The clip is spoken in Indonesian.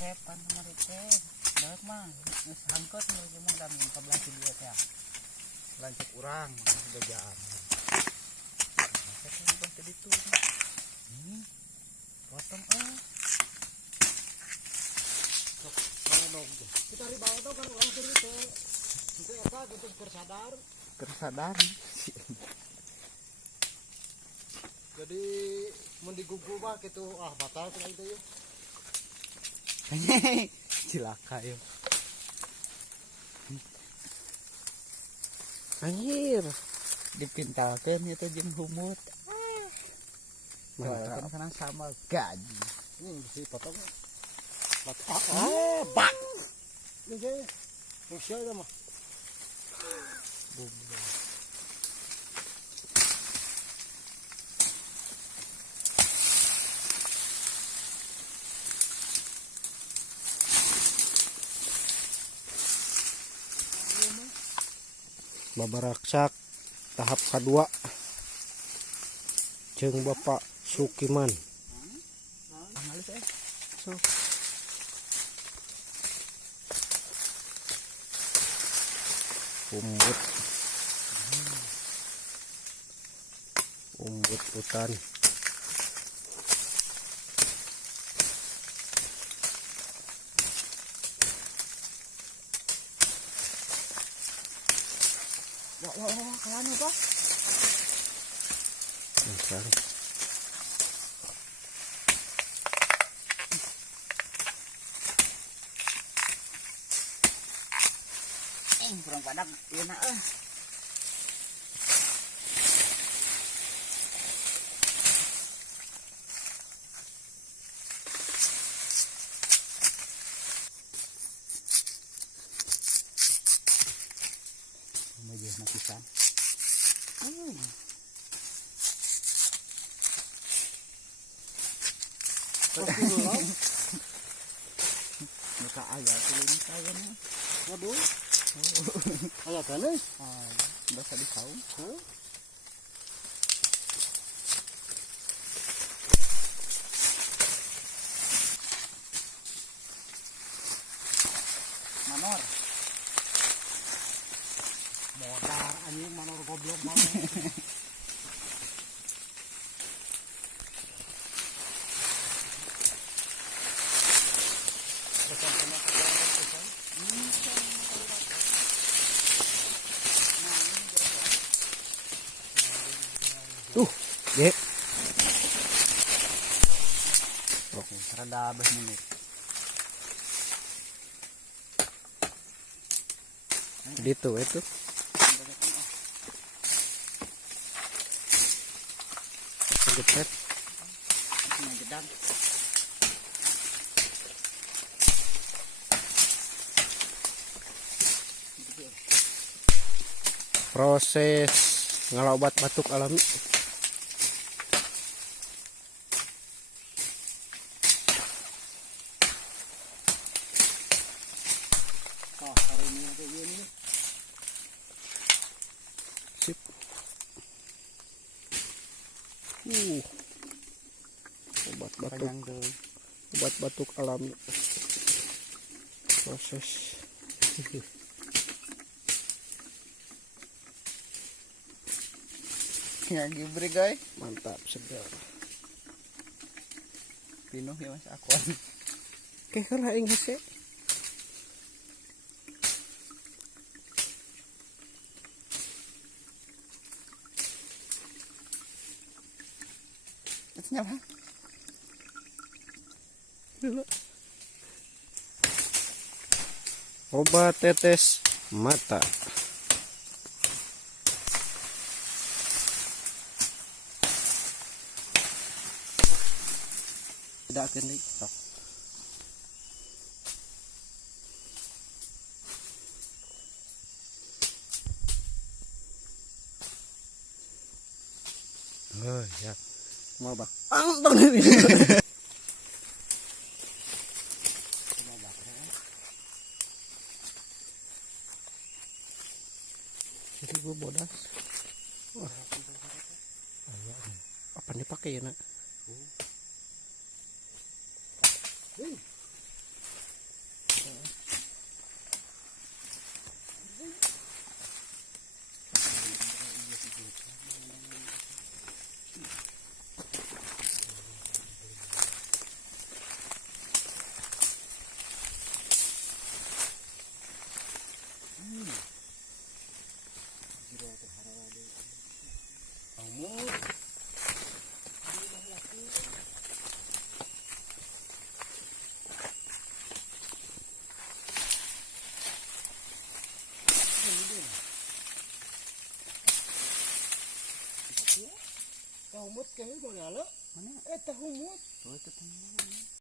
Sepan kemarin teh. Daek mah geus hangkeut nu jeung dam 14 dia teh. Lanjut urang gajaan. Saya kan tadi tuh. Ini potong sok dong. Kita ri bawa tuh kan orang teh itu. Itu apa gitu kersadar. Kersadar. Jadi mun digugu mah kitu batal teh itu yeuh. Cilaka ya. Anjir, dipintalkan itu jeung humut. Mantap. Kan sama gaji. Ini si potong. Bak. Ini je. Masya Allah mah. Babaraksak tahap kedua jeung Bapak Sukiman. Umbut hutan. Wah, kawan apa? Masang. Kurang padak ieu na Mejeh na pisan. Muka aya tulung saya nih. Waduh. Aya kan euy? Basa di kaum. Manor. Modar anjing manor goblok banget. Dek. Oke, rada 12 menit. Gitu itu. Gepet. Gedang. Proses ngalobat batuk alami. Sip. Obat batuk alami. Proses. Ya gibre guys. Mantap segar. Pinuh ya Mas akuan. Oke, kalau aing hese. Nyala. Obat tetes mata. Tidak kena sok. Oh ya. Mau bak. Jadi gue bodas. Wah. Apa dipakai ya nak? Amut. Tahu mut kayak gimana lo? Mana? Tahu mut. Oh, itu teman.